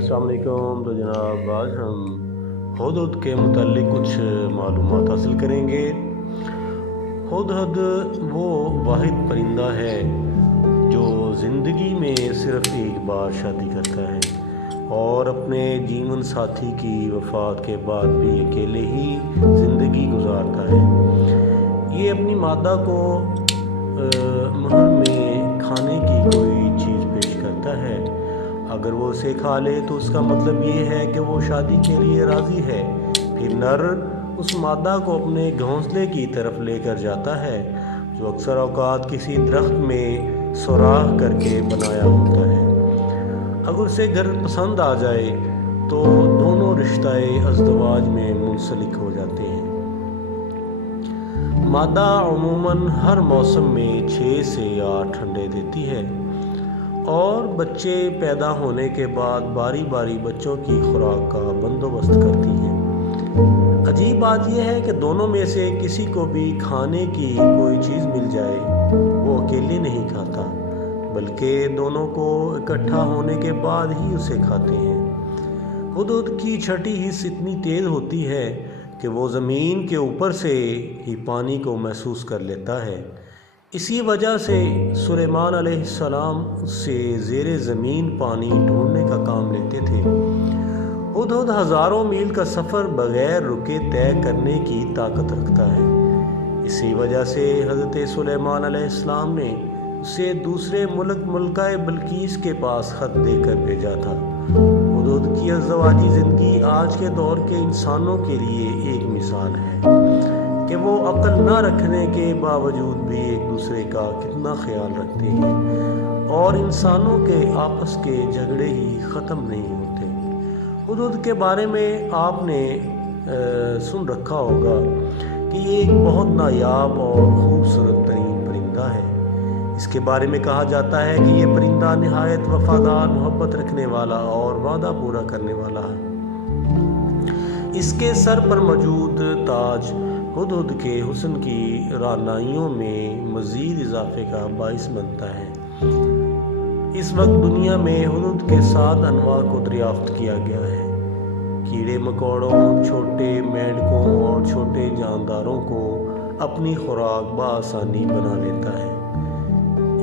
अस्सलाम वालेकुम। तो जनाब आज हम हुदहुद के मुताल्लिक़ कुछ मालूमात हासिल करेंगे। हुदहुद वो वाहिद परिंदा है जो ज़िंदगी में सिर्फ़ एक बार शादी करता है और अपने जीवन साथी की वफ़ात के बाद भी अकेले ही ज़िंदगी गुजारता है। ये अपनी मादा को महल में खाने की कोई चीज़ पेश करता है। अगर वो उसे खा ले तो उसका मतलब ये है कि वो शादी के लिए राज़ी है। फिर नर उस मादा को अपने घोंसले की तरफ लेकर जाता है, जो अक्सर औक़ात किसी दरख्त में सुराख करके बनाया होता है। अगर उसे घर पसंद आ जाए तो दोनों रिश्ते अज़दवाज में मुंसलिक हो जाते हैं। मादा अमूमन हर मौसम में 6 से 8 अंडे देती है और बच्चे पैदा होने के बाद बारी बारी बच्चों की खुराक का बंदोबस्त करती हैं। अजीब बात यह है कि दोनों में से किसी को भी खाने की कोई चीज़ मिल जाए वो अकेले नहीं खाता, बल्कि दोनों को इकट्ठा होने के बाद ही उसे खाते हैं। हुदहुद की छठी हिस्स इतनी तेज़ होती है कि वो ज़मीन के ऊपर से ही पानी को महसूस कर लेता है। इसी वजह से सुलेमान अलैहिस्सलाम से ज़ेरे ज़मीन पानी ढूंढने का काम लेते थे। हुदहुद हज़ारों मील का सफ़र बग़ैर रुके तय करने की ताकत रखता है। इसी वजह से हज़रत सुलेमान अलैहिस्सलाम ने उसे दूसरे मुल्काए बल्कीस के पास ख़त देकर भेजा था। हुदहुद की अज़दवाजी ज़िंदगी आज के दौर के इंसानों के लिए एक मिसाल है कि वो अक्ल न रखने के बावजूद भी एक दूसरे का कितना ख्याल रखते हैं और इंसानों के आपस के झगड़े ही ख़त्म नहीं होते। हुदहुद के बारे में आपने सुन रखा होगा कि ये एक बहुत नायाब और ख़ूबसूरत तरीन परिंदा है। इसके बारे में कहा जाता है कि ये परिंदा नहायत वफ़ादार, मोहब्बत रखने वाला और वादा पूरा करने वाला है। इसके सर पर मौजूद ताज हुदहुद के हुस्न की रानाइयों में मज़ीद इजाफे का बाइस बनता है। इस वक्त दुनिया में हुदहुद के 7 अनवा को दरियाफ्त किया गया है। कीड़े मकोड़ों, छोटे मेंढकों और छोटे जानदारों को अपनी खुराक बआसानी बना लेता है।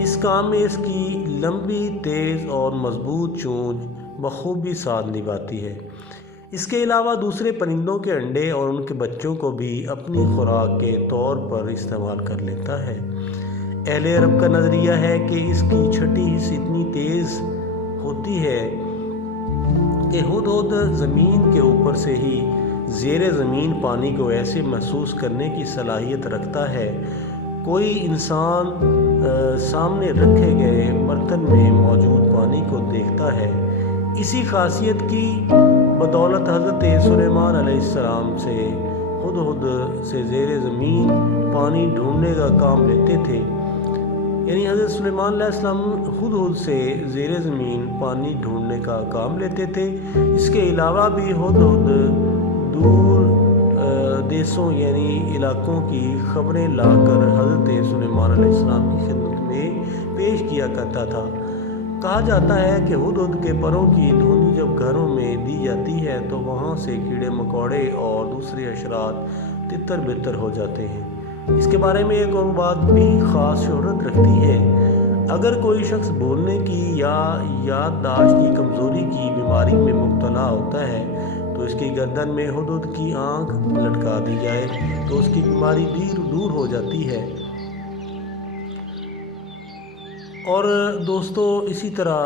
इस काम में इसकी लंबी, तेज़ और मजबूत चोंच बखूबी साथ निभाती है। इसके अलावा दूसरे परिंदों के अंडे और उनके बच्चों को भी अपनी खुराक के तौर पर इस्तेमाल कर लेता है। अहले अरब का नज़रिया है कि इसकी छठी हिस्स इतनी तेज़ होती है कि हुदहुद ज़मीन के ऊपर से ही ज़ेरे ज़मीन पानी को ऐसे महसूस करने की सलाहियत रखता है कोई इंसान सामने रखे गए बर्तन में मौजूद पानी को देखता है। इसी खासियत की बदौलत हज़रत सुलेमान अलैहिस्सलाम से हुदहुद से ज़ेरे ज़मीन पानी ढूंढने का काम लेते थे। यानी हज़रत सुलेमान अलैहिस्सलाम हुदहुद से ज़ेरे ज़मीन पानी ढूंढने का काम लेते थे। इसके अलावा भी हुदहुद दूर देशों यानी इलाकों की ख़बरें लाकर हज़रत सुलेमान अलैहिस्सलाम की खिदमत में पेश किया करता था। कहा जाता है कि हुदहुद के परों की धुनी जब घरों में दी जाती है तो वहाँ से कीड़े मकोड़े और दूसरे अशरात तितर बितर हो जाते हैं। इसके बारे में एक और बात भी ख़ास शोहरत रखती है। अगर कोई शख्स बोलने की या याददाश्त की कमज़ोरी की बीमारी में मुब्तला होता है तो इसकी गर्दन में हुदहुद की आँख लटका दी जाए तो उसकी बीमारी दूर हो जाती है। और दोस्तों इसी तरह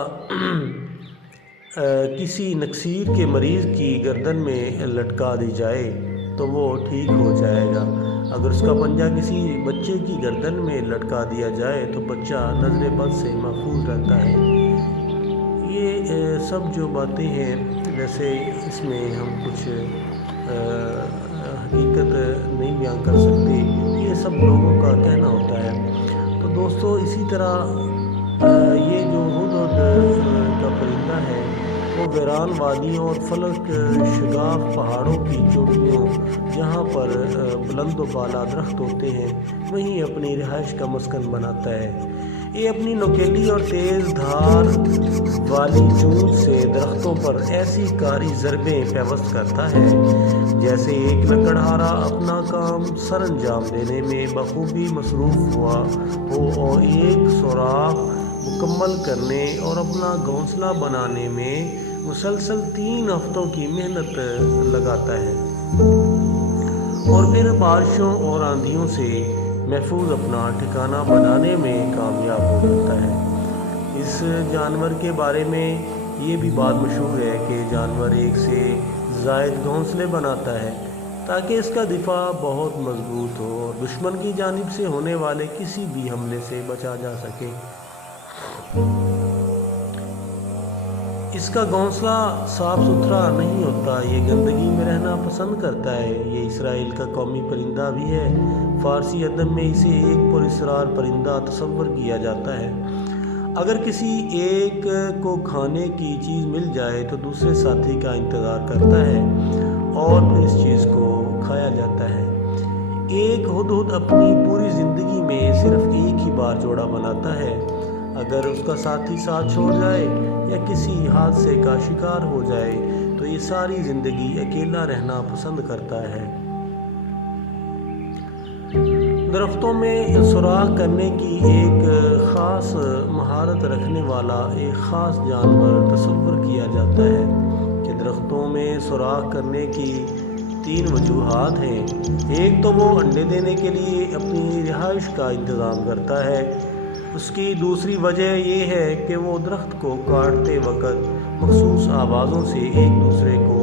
किसी नक्सीर के मरीज़ की गर्दन में लटका दी जाए तो वो ठीक हो जाएगा। अगर उसका पंजा किसी बच्चे की गर्दन में लटका दिया जाए तो बच्चा नज़र बद से महफूज रहता है। ये सब जो बातें हैं वैसे इसमें हम कुछ हकीकत नहीं बयान कर सकते, ये सब लोगों का कहना होता है। तो दोस्तों इसी तरह ये जो हुदहुद का परिंदा है वो वीरान वादियों और फलक शगाफ पहाड़ों की चोटियों जहाँ पर बुलंद व बाला दरख्त होते हैं वहीं अपनी रिहाइश का मस्कन बनाता है। یہ اپنی نوکیلی اور تیز دھار والی چونچ سے درختوں پر ایسی کاری ضربیں پیوست کرتا ہے جیسے ایک لکڑہارا اپنا کام سر انجام دینے میں بخوبی مصروف ہوا ہو اور ایک سوراخ مکمل کرنے اور اپنا گھونسلہ بنانے میں مسلسل 3 ہفتوں کی محنت لگاتا ہے اور پھر بارشوں اور آندھیوں سے محفوظ اپنا ٹھکانہ بنانے میں کامیاب ہو جاتا ہے۔ اس جانور کے بارے میں یہ بھی بات مشہور ہے کہ جانور ایک سے زائد گھونسلے بناتا ہے تاکہ اس کا دفاع بہت مضبوط ہو اور دشمن کی جانب سے ہونے والے کسی بھی حملے سے بچا جا سکے۔ اس کا گھونسلہ صاف ستھرا نہیں ہوتا، یہ گندگی میں رہنا پسند کرتا ہے۔ یہ اسرائیل کا قومی پرندہ بھی ہے۔ فارسی ادب میں اسے ایک پراسرار پرندہ تصور کیا جاتا ہے۔ اگر کسی ایک کو کھانے کی چیز مل جائے تو دوسرے ساتھی کا انتظار کرتا ہے اور پھر اس چیز کو کھایا جاتا ہے۔ ایک ہدہد اپنی پوری زندگی میں صرف ایک ہی بار جوڑا بناتا ہے۔ اگر اس کا ساتھی ساتھ چھوڑ جائے یا کسی حادثے کا شکار ہو جائے تو یہ ساری زندگی اکیلا رہنا پسند کرتا ہے۔ درختوں میں سوراخ کرنے کی ایک خاص مہارت رکھنے والا ایک خاص جانور تصور کیا جاتا ہے کہ درختوں میں سوراخ کرنے کی 3 وجوہات ہیں۔ ایک تو وہ انڈے دینے کے لیے اپنی رہائش کا انتظام کرتا ہے۔ اس کی دوسری وجہ یہ ہے کہ وہ درخت کو کاٹتے وقت مخصوص آوازوں سے ایک دوسرے کو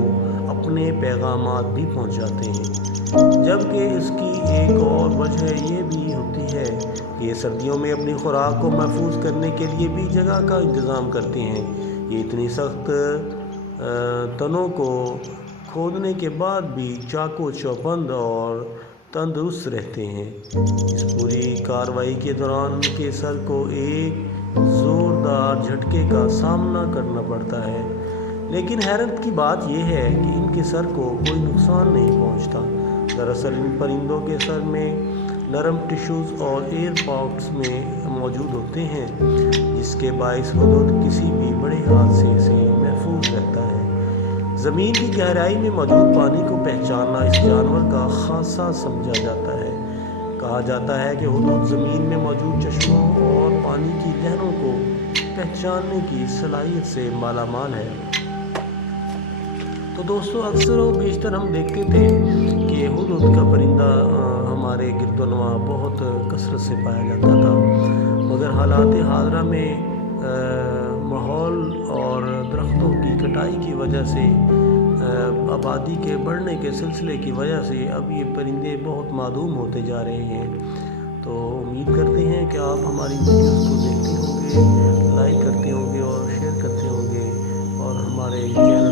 اپنے پیغامات بھی پہنچاتے ہیں، جبکہ اس کی ایک اور وجہ یہ بھی ہوتی ہے کہ یہ سردیوں میں اپنی خوراک کو محفوظ کرنے کے لیے بھی جگہ کا انتظام کرتے ہیں۔ یہ اتنی سخت تنوں کو کھودنے کے بعد بھی چاق و چوبند اور تندرست رہتے ہیں۔ اس پوری کارروائی کے دوران ان کے سر کو ایک زوردار جھٹکے کا سامنا کرنا پڑتا ہے، لیکن حیرت کی بات یہ ہے کہ ان کے سر کو کوئی نقصان نہیں پہنچتا۔ دراصل ان پرندوں کے سر میں نرم ٹشوز اور ایئر پاکٹس میں موجود ہوتے ہیں، جس کے باعث ہدہد کسی بھی بڑے حادثے سے محفوظ رہتا ہے۔ زمین کی گہرائی میں موجود پانی کو پہچاننا اس جانور کا خاصہ سمجھا جاتا ہے۔ کہا جاتا ہے کہ ہدہد زمین میں موجود چشموں اور پانی کی لہروں کو پہچاننے کی صلاحیت سے مالا مال ہے۔ تو دوستو، اکثر و بیشتر ہم دیکھتے تھے کہ ہدہد کا پرندہ ہمارے گرد و نواح بہت کثرت سے پایا جاتا تھا، مگر حالات حاضرہ میں ماحول اور درختوں کی کٹائی کی وجہ سے، آبادی کے بڑھنے کے سلسلے کی وجہ سے اب یہ پرندے بہت معدوم ہوتے جا رہے ہیں۔ تو امید کرتے ہیں کہ آپ ہماری ویڈیوز کو دیکھتے ہوں گے، لائک کرتے ہوں گے اور شیئر کرتے ہوں گے اور ہمارے چینل